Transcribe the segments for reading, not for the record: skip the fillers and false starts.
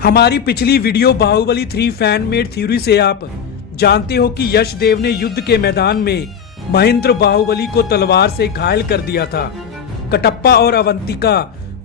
हमारी पिछली video Baahubali 3 fan made theory से आप जानते हो कि यश देव ने युद्ध के मैदान में महेंद्र बाहुबली को तलवार से घायल कर दिया था। कटप्पा और अवंतिका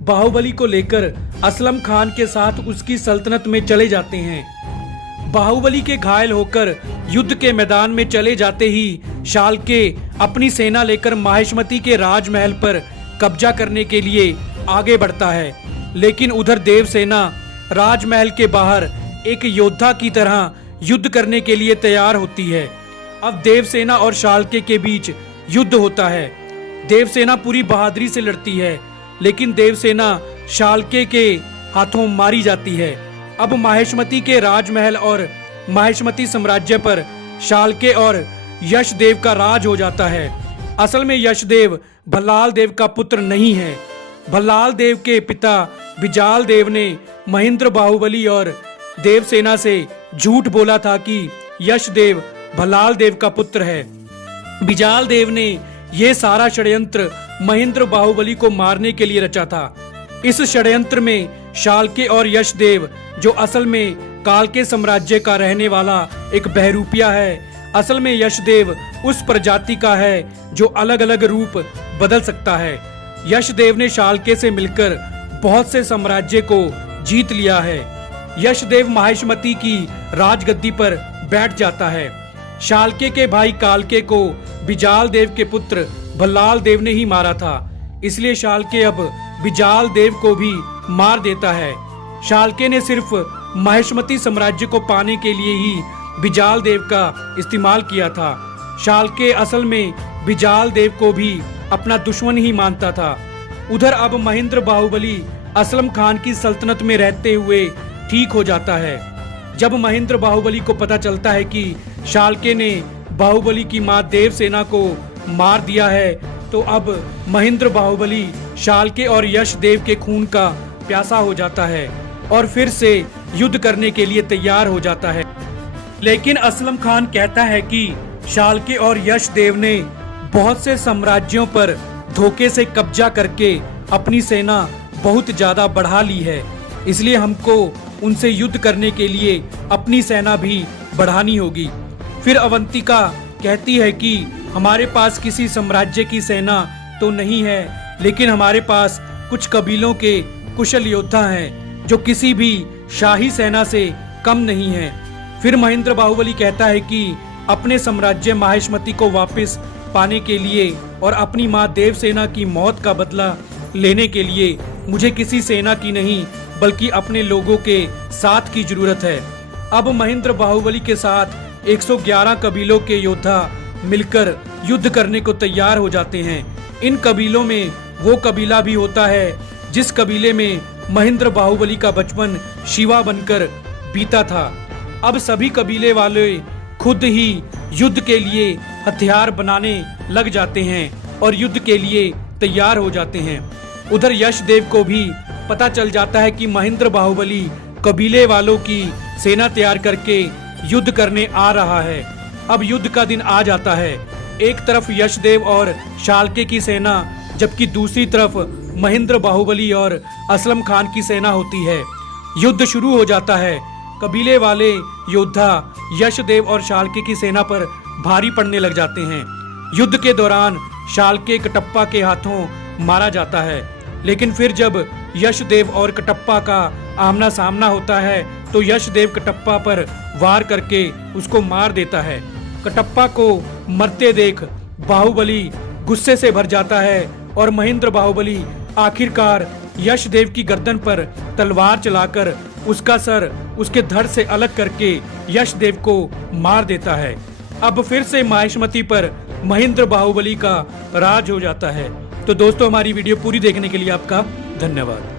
बाहुबली को लेकर असलम खान के साथ उसकी सल्तनत में चले जाते हैं। बाहुबली के घायल होकर युद्ध के मैदान में चले जाते ही शालके अपनी सेना लेकर माहिष्मती के राजमहल पर कब्जा करने के लिए आगे बढ़ता है, लेकिन उधर देवसेना राजमहल के बाहर एक योद्धा की तरह युद्ध करने के लिए तैयार होती है। अब देवसेना और शालके के बीच युद्ध होता है। देवसेना पूरी बहादुरी से लड़ती है, लेकिन देवसेना शालके के हाथों मारी जाती है। अब माहिष्मती के राजमहल और माहिष्मती साम्राज्य पर शालके और यशदेव का राज हो जाता है। असल में यशदेव भल्लाल देव का पुत्र नहीं है। भल्लाल देव के पिता बिजाल देव ने महेंद्र बाहुबली और देवसेना से झूठ बोला था कि यशदेव भल्लाल देव का पुत्र है। बिजाल देव ने यह सारा षड्यंत्र महेंद्र बाहुबली को मारने के लिए रचा था। इस षड्यंत्र में शालके और यशदेव, जो असल में काल के साम्राज्य का रहने वाला एक बहरूपिया है, असल में यशदेव उस प्रजाति का है जो अलग अलग रूप बदल सकता है। यशदेव ने शालके से मिलकर बहुत से साम्राज्य को जीत लिया है। यशदेव माहिष्मती की राजगद्दी पर बैठ जाता है। शालके के भाई कालके को बिजाल देव के पुत्र भल्लाल देव ने ही मारा था, इसलिए शालके अब बिजाल देव को भी मार देता है। शालके ने सिर्फ माहिष्मती साम्राज्य को पाने के लिए ही बिजाल देव का इस्तेमाल किया था। शालके असल में बिजाल देव को भी अपना दुश्मन ही मानता था। उधर अब महेंद्र बाहुबली असलम खान की सल्तनत में रहते हुए ठीक हो जाता है। जब महेंद्र बाहुबली को पता चलता है कि शालके ने बाहुबली की मां देवसेना को मार दिया है, तो अब महेंद्र बाहुबली शालके और यशदेव के खून का प्यासा हो जाता है और फिर से युद्ध करने के लिए तैयार हो जाता है। लेकिन असलम खान कहता है कि शालके और यशदेव ने बहुत से साम्राज्यों पर धोखे से कब्जा करके अपनी सेना बहुत ज्यादा बढ़ा ली है, इसलिए हमको उनसे युद्ध करने के लिए अपनी सेना भी बढ़ानी होगी। फिर अवंतिका कहती है कि हमारे पास किसी साम्राज्य की सेना तो नहीं है, लेकिन हमारे पास कुछ कबीलों के कुशल योद्धा हैं जो किसी भी शाही सेना से कम नहीं है। फिर महेंद्र बाहुबली कहता है कि अपने साम्राज्य माहिष्मती को वापस पाने के लिए और अपनी मां देवसेना की मौत का बदला लेने के लिए मुझे किसी सेना की नहीं बल्कि अपने लोगों के साथ की जरूरत है। अब महेंद्र बाहुबली के साथ 111 कबीलों के योद्धा मिलकर युद्ध करने को तैयार हो जाते हैं। इन कबीलों में वो कबीला भी होता है जिस कबीले में महेंद्र बाहुबली का बचपन शिवा बनकर बीता था। अब सभी कबीले वाले खुद ही युद्ध के लिए हथियार बनाने लग जाते हैं और युद्ध के लिए तैयार हो जाते हैं। उधर यशदेव को भी पता चल जाता है कि महेंद्र बाहुबली कबीले वालों की सेना तैयार करके युद्ध करने आ रहा है। अब युद्ध का दिन आ जाता है। एक तरफ यशदेव और शालके की सेना, जबकि दूसरी तरफ महेंद्र बाहुबली और असलम खान की सेना होती है। युद्ध शुरू हो जाता है। कबीले वाले योद्धा यशदेव और शालके की सेना पर भारी पड़ने लग जाते हैं। युद्ध के दौरान शालके कटप्पा के हाथों मारा जाता है, लेकिन फिर जब यशदेव और कटप्पा का आमना सामना होता है तो यशदेव कटप्पा पर वार करके उसको मार देता है। कटप्पा को मरते देख बाहुबली गुस्से से भर जाता है और महेंद्र बाहुबली आखिरकार यशदेव की गर्दन पर तलवार चलाकर उसका सर उसके धड़ से अलग करके यशदेव को मार देता है। अब फिर से माहिष्मती पर महेंद्र बाहुबली का राज हो जाता है। तो दोस्तों, हमारी वीडियो पूरी देखने के लिए आपका धन्यवाद।